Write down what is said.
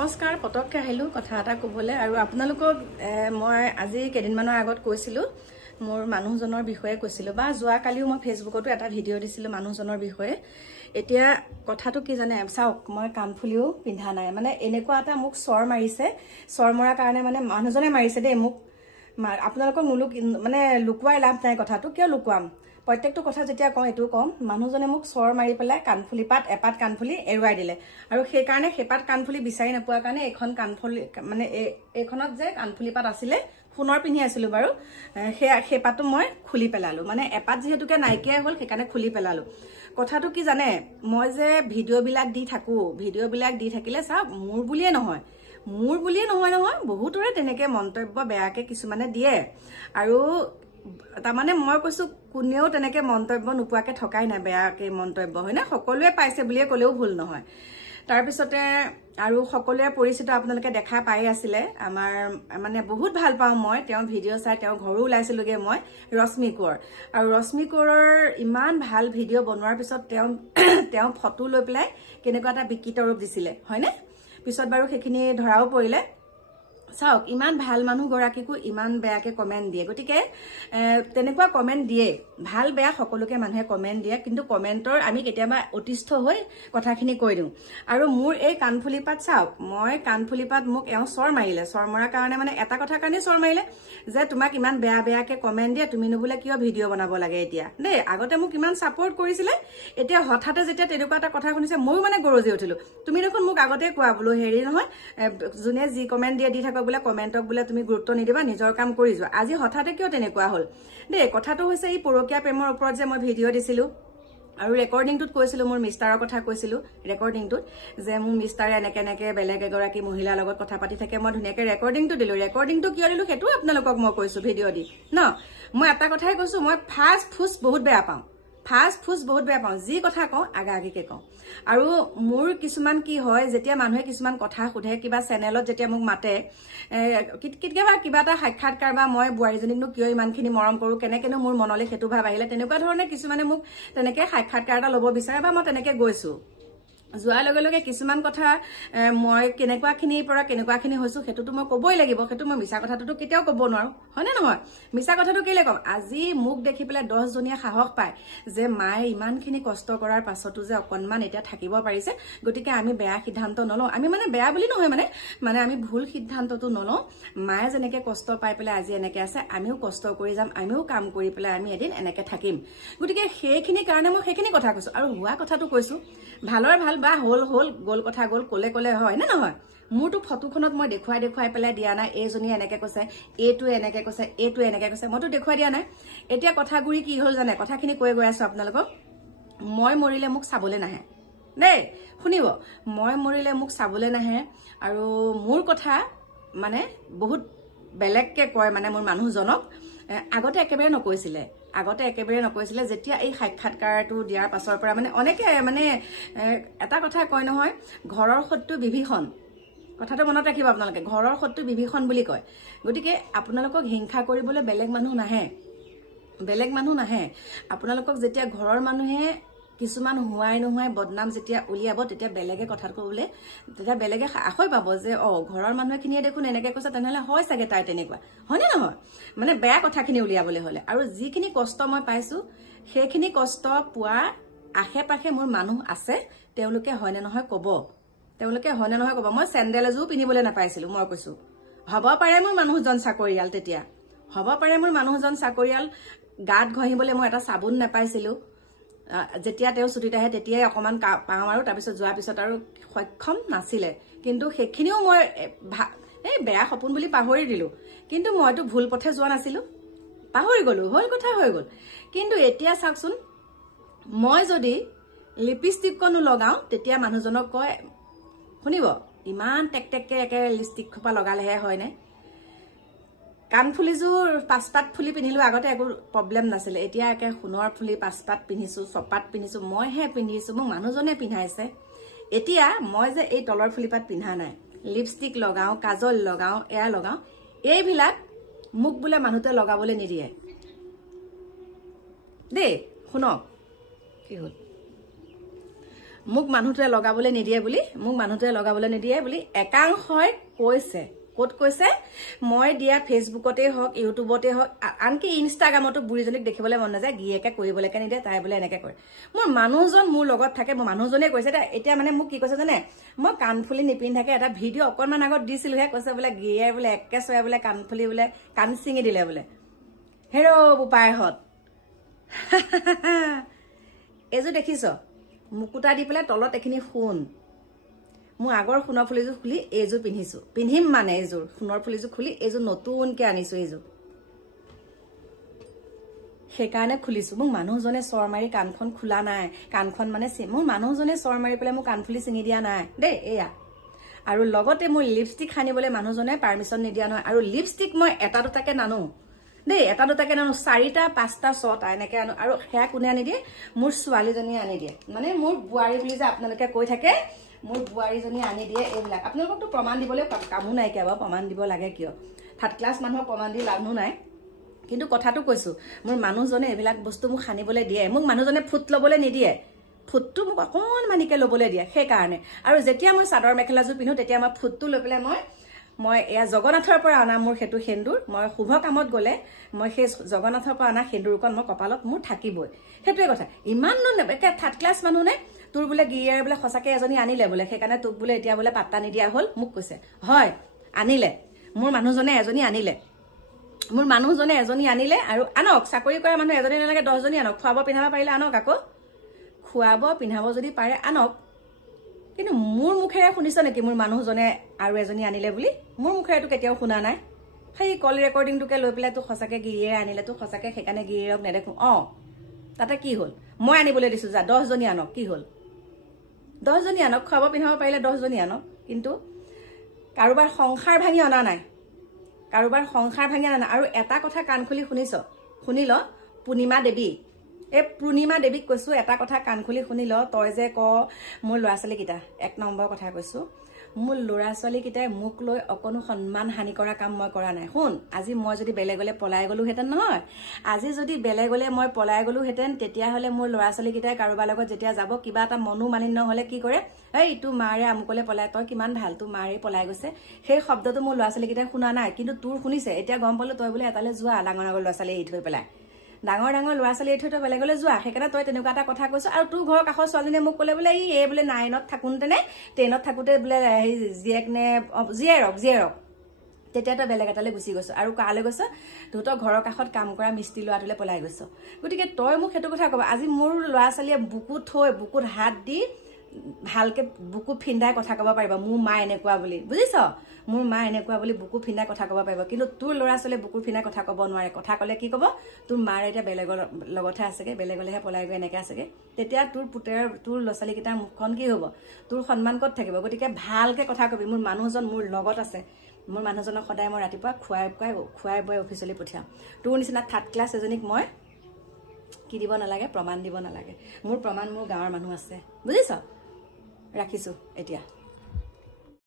নমস্কাৰ পটককে আহিলো কথা এটা কবলে আৰু আপোনালোকক মই আজি কেদিনমানৰ আগত কৈছিলো মোৰ মানুহজনৰ বিষয়ে কৈছিলো বা যোৱা কালিও মই ফেসবুকতো এটা ভিডিও দিছিলো মানুহজনৰ বিষয়ে এতিয়া কথাটো কি জানে চাওক মই কানফুলিও পিন্ধা নাই মানে এনেকুৱা এটা মোক সৰ মাৰিছে সৰ মৰা কাৰণে মানে মানুহজনে মাৰিছে দেই মোক আপোনালোকক মুলুক মানে লুকুৱাই লাভ নাই কথাটো কিয় লুকুৱাম প্ৰত্যেকটো কথা যেতিয়া কম এটো কম মানুহজনে মোক সৰ মাৰি পেলাই কানফুলি পাত এপাত কানফুলি এৰুৱাই দিলে আৰু সেই কাৰণে হেপাত কানফুলি বিচাৰি নপোৱা কাৰণে এখন কানফুলি মানে এখনত যে কানফুলি পাত আছিলে ফুনৰ পিন্ধি আছিল বাৰু হেপাটো মই খুলি পেলালো মানে এপাত যেহেতুকে নাইকিয়া হল সেইকাৰণে খুলি পেলালো কথাটো কি জানে মই যে ভিডিও বিলাক দি থাকো ভিডিও বিলাক দি থাকিলে সব মোৰ বুলিয়ে নহয় বহুতৰে তেনেকে মন্তব্য বেয়াকে কিছুমানে দিয়ে আৰু তাৰমানে মই কৈছো কোনেও তেনেকে মন্তব্য নোপোৱাকে ঠকাই না বেয়াকে মন্তব্য হয় না সকলোৱে পাইছে বুলিয়ে কলেও ভুল নহয় তাৰ পিছতে আৰু সকলোৱে পৰিচিত আপোনালোকে দেখা পাই আছিলে আমাৰ মানে বহুত ভাল পাওঁ মই তেওঁ ভিডিও চাই তেওঁ ঘৰো ওলাইছিলগে মই ৰশ্মি কোৰ আৰু ৰশ্মি কোৰৰ ইমান ভাল ভিডিও বনোৱাৰ পিছত তেওঁ ফটো লৈ পেলাই কেনেকুৱা এটা বিকিত ৰূপ দিছিলে হয় না পিছত বাৰু সেইখিনি ধৰাও পৰিলে চাওক ইমান ভাল মানুহ গৰাকীকো ইমান বেয়াকে কমেন্ট দিয়ে গটিকে তেনেকুৱা কমেন্ট দিয়ে ভাল বেয়া সকলোকে মানুহে কমেন্ট দিয়ে কিন্তু কমেন্টৰ আমি কেতিয়াবা অতিষ্ঠ হৈ কথাখিনি কৈ দিও আৰু মোৰ এই কানফুলি পাত চাওক মই কানফুলি পাত মোক এও সৰ মাৰিলে সৰ মৰা কাৰণে মানে এটা কথা কাৰণে সৰ মাৰিলে যে তোমাক ইমান বেয়াকে কমেন্ট দিয়ে তুমি নবুলে কিয় ভিডিও বনাব লাগে এতিয়া দেই আগতে মোক ইমান সাপোৰ্ট কৰিছিলে এতিয়া হঠাতে যেতিয়া তেনেকুৱা এটা কথা শুনিছে ময়ো মানে গৰজি উঠিলো তুমি দেখোন মোক আগতে কোৱা বলো হেৰি নহয় জুনে যি কমেন্ট দিয়ে দি থাকক বলে কমেন্টক বলে তুমি গুৰুত্ব নিদিবা নিজৰ কাম কৰি যোৱা আজি হঠাতে কিয় তেনেকুৱা হল দেই কথাটো হৈছে এই পৰকীয়া প্ৰেমৰ ওপৰত যে মই ভিডিও দিছিলো আৰু ৰেকৰ্ডিংটোত কৈছিলো মোৰ মিষ্টাৰৰ কথা কৈছিলো ৰেকৰ্ডিংটোত যে মোৰ মিষ্টাৰে এনেকে বেলেগ এগৰাকী মহিলাৰ লগত কথা পাতি থাকে মই ধুনিয়াকে ৰেকৰ্ডিংটো দিলো ৰেকৰ্ডিংটো কিয় দিলো হেতু আপোনালোকক মই কৈছো ভিডিও দি ন মই এটা কথাই কৈছো মই ফাষ্ট ফুড বহুত বেয়া পাওঁ যি কথা কওঁ আগাগিকে কওঁ আৰু মোৰ কিছুমান কি হয় যেতিয়া মানুহে কিছুমান কথা খুধে কিবা চেনেলত যেতিয়া মোক মাতে কিবা এটা সাক্ষাৎকাৰ বা মই বুৱাৰীজনীকনো কিয় ইমানখিনি মৰম কৰো কেনেকেনো মোৰ মনলৈ হেতু ভাব আহিলে তেনেকুৱা ধৰণে কিছুমানে মোক তেনেকে সাক্ষাৎকাৰ এটা ল'ব বিচাৰে বা মই তেনেকে গৈছো যোৱাৰ লগে লগে কিছুমান কথা মই কেনেকুৱাখিনিৰ পৰা কেনেকুৱাখিনি হৈছো হেতুটো মই কবই লাগিব হেতু মই মিছা কথাটো কেতিয়াও কব নোৱাৰো হয়নে নহয় মিছা কথাটো কেলে কম আজি মোক দেখি পেলাই 10 জনীয়া সাহস পায় যে মায়ে ইমানখিনি কষ্ট কৰাৰ পাছতো যে অকনমান এতিয়া থাকিব পাৰিছে গতিকে আমি বেয়া সিদ্ধান্ত নলও আমি মানে বেয়া বুলি নহয় মানে আমি ভুল সিদ্ধান্তটো নলও মায়ে যেনেকে কষ্ট পাই পেলাই আজি এনেকে আছে আমিও কষ্ট কৰি যাম আমিও কাম কৰি পেলাই আমি এদিন এনেকে থাকিম গতিকে সেইখিনি কাৰণে মই সেইখিনি কথা কৈছো আৰু হোৱা কথাটো কৈছো ভালৰ ভাল বা হল গোল কথা গোল কলে হয় না নহয় মোৰটো ফটোখনত মই দেখুৱাই পেলাই দিয়া নাই এইজনী এনেকে কৈছে এইটো এনেকে কৈছে মইতো দেখুৱাই দিয়া নাই এতিয়া কথাগুৰি কি হল জানে কথাখিনি কৈ গৈ আছো আপোনালোকক মই মৰিলে মোক চাবলে নাহে দেই শুনিব মই মৰিলে মোক চাবলে নাহে আৰু মোৰ কথা মানে বহুত বেলেগকে কয় মানে মোৰ মানুহজনক আগতে একেবাৰে নকৈছিলে যেতিয়া এই সাক্ষাৎকাৰটো দিয়াৰ পাছৰ পৰা মানে অনেকে মানে এটা কথা কয় নহয় ঘৰৰ শত্ৰু বিভীষণ কথাটো মনত ৰাখিব আপোনালোকে ঘৰৰ শত্ৰু বিভীষণ বুলি কয় গতিকে আপোনালোকক হিংসা কৰিবলৈ বেলেগ মানুহ নাহে আপোনালোকক যেতিয়া ঘৰৰ মানুহে কিছুমান হুৱাই বদনাম যেতিয়া উলিয়াব তেতিয়া বেলেগে কথাটো কবলে তেতিয়া বেলেগে আখৈ পাব যে ঘৰৰ মানুহখিনিয়ে দেখোন এনেকে কৈছে তেনেহলে হয় চাগে তাই তেনেকুৱা হয়নে নহয় মানে বেয়া কথাখিনি উলিয়াবলৈ হলে আৰু যিখিনি কষ্ট মই পাইছো সেইখিনি কষ্ট পোৱা আশে-পাশে মোৰ মানুহ আছে তেওঁলোকে হয়নে নহয় কব মই চেন্ডেল এজো পিন্ধিবলৈ নাপাইছিলো মই কৈছো হ'ব পাৰে মোৰ মানুহজন চাকৰিয়াল তেতিয়া হ'ব পাৰে মোৰ মানুহজন চাকৰিয়াল গাত ঘহিবলৈ মই এটা সাবুন নাপাইছিলো যেতিয়া তেওঁ ছুটিত আহে তেতিয়াই অকমান পাওঁ আৰু তাৰ পিছত যোৱাৰ পিছত আৰু সক্ষম নাছিলে কিন্তু সেইখিনিও মই এই বেয়া সপোন বুলি পাহৰি দিলো কিন্তু মইতো ভুল পথে যোৱা নাছিলো পাহৰি গলো হল কথা হৈ গল কিন্তু এতিয়া চাওকচোন মই যদি লিপষ্টিকনো লগাও তেতিয়া মানুহজনক কয় শুনিব ইমান টেকটেককে একে লিপষ্টিক খোপা লগালেহে হয়নে কানফুলিযোৰ 5 পাত ফুলি পিন্ধিলো আগতে একো প্ৰবলেম নাছিলে এতিয়া একে সোণৰ ফুলি 5 পাত পিন্ধিছো 6 পাত পিন্ধিছো মইহে পিন্ধিছো মোক মানুহজনে পিন্ধাইছে এতিয়া মই যে এই তলৰ ফুলি পাত পিন্ধা নাই লিপষ্টিক লগাও কাজল লগাও এয়া লগাও এইবিলাক মুখ বুলে মানুহতে লগাবলৈ নিদিয়ে দেই শুনক কি হল মোক মানুহটোৱে লগাবলৈ নিদিয়ে বুলি একাংশই কৈছে ক'ত কৈছে মই দিয়া ফেচবুকতে হওক ইউটিউবতে হওক আনকি ইনষ্টাগ্ৰামতো বুঢ়ীজনীক দেখিবলৈ মন নাযায় গিয়েকে কৰিবলৈকে নিদিয়ে তাই বোলে এনেকে কৰে মোৰ মানুহজন মোৰ লগত থাকে মোৰ মানুহজনে কৈছে এতিয়া মানে মোক কি কৈছে জানে মই কাণফুলি নিপিন্ধাকে এটা ভিডিঅ' অকণমান আগত দিছিলোহে কৈছে বোলে গিয়ে বোলে একে চয়া বোলে কাণফুলি বোলে কাণ ছিঙি দিলে বোলে হেৰ' বোপাইহঁত এইযোৰ দেখিছ মুকুতা দি পেলাই তলত এইখিনি সোণ মই আগৰ সোণৰ ফুলিযোৰ খুলি এইযোৰ পিন্ধিম মানে এইযোৰ সোণৰ ফুলিযোৰ খুলি এইযোৰ নতুনকে আনিছো এইযোৰ সেইকাৰণে খুলিছো মোক মানুহজনে চৰ মাৰি কাণখন খোলা নাই কাণখন মানে মোৰ মানুহজনে চৰ মাৰি পেলাই মোক কাণফুলি ছিঙি দিয়া নাই দেই এয়া আৰু লগতে মোৰ লিপষ্টিক সানিবলৈ মানুহজনে পাৰ্মিশন নিদিয়া নহয় আৰু লিপষ্টিক মই এটা দুটাকে নানো দেই এটা দুটাকে নানো 4টা 5টা 6টা এনেকে আনো আৰু সেয়া কোনে আনি দিয়ে মোৰ ছোৱালীজনীয়ে আনি দিয়ে মানে মোৰ বুৱাৰী বুলি যে আপোনালোকে কৈ থাকে মোৰ বুৱাৰীজনী আনি দিয়ে এইবিলাক আপোনালোককতো প্ৰমাণ দিবলৈ কামো নাই কিয় প্ৰমাণ দিব লাগে কিয় থাৰ্ড ক্লাছ মানুহক প্ৰমাণ দি লাভো নাই কিন্তু কথাটো কৈছো মোৰ মানুহজনে এইবিলাক বস্তু মোক সানিবলৈ দিয়ে মোক মানুহজনে ফুট ল'বলৈ নিদিয়ে ফুটটো মোক অকণমানিকে ল'বলৈ দিয়ে সেইকাৰণে আৰু যেতিয়া মই চাদৰ মেখেলাযোৰ পিন্ধো তেতিয়া মই ফুটটো লৈ পেলাই মই এয়া জগন্নাথৰ পৰা অনা মোৰ সেইটো সেন্দুৰ মই শুভ কামত গ'লে মই সেই জগন্নাথৰ পৰা অনা সেন্দুৰকণ মই কপালত মোৰ থাকিবই সেইটোৱে কথা ইমান একে থাৰ্ড ক্লাছ মানুহ নে তোৰ বোলে গিৰিয়াৰ বোলে সঁচাকে এজনী আনিলে বোলে সেইকাৰণে তোক বোলে এতিয়া বোলে পাত্তা নিদিয়া হ'ল মোক কৈছে হয় আনিলে মোৰ মানুহজনে এজনী আনিলে আৰু আনক চাকৰি কৰা মানুহ এজনী নালাগে 10জনী আনক খুৱাব পিন্ধাব পাৰিলে আনক আকৌ খুৱাব পিন্ধাব যদি পাৰে আনক কিন্তু মোৰ মুখেৰে শুনিছ নেকি মোৰ মানুহজনে আৰু এজনী আনিলে বুলি মোৰ মুখেৰেটো কেতিয়াও শুনা নাই সেই কল ৰেকৰ্ডিংটোকে লৈ পেলাই তোক সঁচাকে গিৰিয়ে আনিলে তোক সঁচাকে সেইকাৰণে গিৰিয়ক নেদেখো তাতে কি হ'ল মই আনিবলৈ দিছো যা 10জনী আনক কি হ'ল 10জনী আনক খুৱাব পিন্ধাব পাৰিলে 10জনী আনক কিন্তু কাৰোবাৰ সংসাৰ ভাঙি অনা নাই আৰু এটা কথা কাণ খুলি শুনি ল পূৰ্ণিমা দেৱী এই পূৰ্ণিমা দেৱীক কৈছো এটা কথা কাণ খুলি শুনি ল তই যে ক মোৰ ল'ৰা ছোৱালীকেইটা 1 নম্বৰ কথা কৈছো মোৰ ল'ৰা ছোৱালীকেইটাই মোক লৈ অকণো সন্মান হানি কৰা কাম মই কৰা নাই শুন আজি মই যদি বেলেগলৈ পলাই গলোহেঁতেন নহয় আজি যদি বেলেগলৈ মই পলাই গলোহেঁতেন তেতিয়াহ'লে মোৰ ল'ৰা ছোৱালীকেইটাই কাৰোবাৰ লগত যেতিয়া যাব কিবা এটা মনোমালিন্য হ'লে কি কৰে এই তোৰ মাৰে আমুকলৈ পলাই তই কিমান ভাল তোৰ মাৰে পলাই গৈছে সেই শব্দটো মোৰ ল'ৰা ছোৱালীকেইটাই শুনা নাই কিন্তু তোৰ শুনিছে এতিয়া গম পালো তই বোলে এটালৈ যোৱা ডাঙৰ ল'ৰা ছোৱালী এৰি থৈ পেলাই ডাঙৰ ল'ৰা ছোৱালী এৰি থৈ তই বেলেগলৈ যোৱা সেইকাৰণে তই তেনেকুৱা এটা কথা কৈছ আৰু তোৰ ঘৰৰ কাষৰ ছোৱালীজনীয়ে মোক ক'লে বোলে এই বোলে 9ত থাকোঁতে নে 10ত থাকোঁতে বোলে জীয়েক নে জীয়েৰক তেতিয়া তই বেলেগ এটালৈ গুচি গৈছ আৰু কালৈ গৈছ তহঁতৰ ঘৰৰ কাষত কাম কৰা মিস্ত্ৰী ল'ৰাটোলৈ পলাই গৈছ গতিকে তই মোক সেইটো কথা ক'ব আজি মোৰ ল'ৰা ছোৱালীয়ে বুকুত হাত দি ভালকে বুকু ফিন্দাই কথা ক'ব পাৰিব মোৰ মা এনেকুৱা বুলি বুজিছ মোৰ মা এনেকুৱা বুলি বুকু ফিন্দাই কথা ক'ব পাৰিব কিন্তু তোৰ ল'ৰা ছোৱালীয়ে বুকু ফিন্দাই কথা ক'ব নোৱাৰে কথা ক'লে কি ক'ব তোৰ মাৰ এতিয়া বেলেগৰ লগতহে আছেগে বেলেগলৈহে পলাই গৈ এনেকৈ আছেগে তেতিয়া তোৰ ল'ৰা ছোৱালীকেইটাৰ মুখখন কি হ'ব তোৰ সন্মান ক'ত থাকিব গতিকে ভালকে কথা কবি মোৰ মানুহজন মোৰ লগত আছে মোৰ মানুহজনক সদায় মই ৰাতিপুৱা খুৱাই বৈ অফিচলৈ পঠিয়াম তোৰ নিচিনা থাৰ্ড ক্লাছ এজনীক মই কি দিব নালাগে প্ৰমাণ দিব নালাগে মোৰ প্ৰমাণ মোৰ গাঁৱৰ মানুহ আছে বুজিছ ৰাখিছো এতিয়া